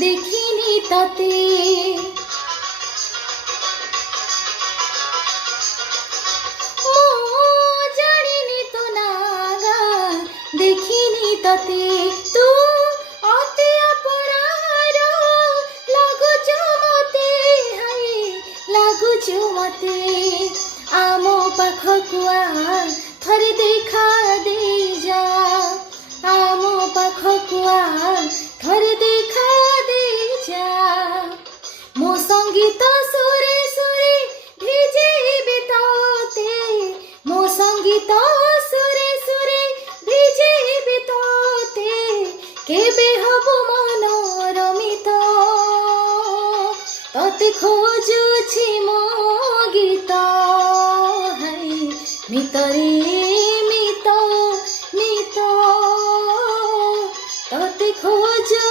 দেখিনি তাতে। জানিনি তো নাগা দেখিনি তাতে, তু অতি অপরাধ লাগুଛୁ মତେ, হাই ଲାଗୁଛୁ ମତେ। ଆମ ପାଖକୁ ଆ ଥରେ ଦେଖା ଦେଇଯା, ଆମ ପାଖକୁ ଆ ଥରେ ଦେଖା ଦେଇଯା। ମୋ ସଙ୍ଗୀତ ସୁରେ ସୁରେ ଭିଜେଇବି ତୋତେ, ମୋ ସଙ୍ଗୀତ ସୁରେ ସୁରେ ଭିଜେଇବି ତୋତେ। କେବେ ହବୁ ମନୋରମିତ, ତତେ ଖୋଜୁଛି ମୋ ଗୀତ। ହାଇ ମିତରେ ମିତ ମିତ, ତତେ ଖୋଜୁ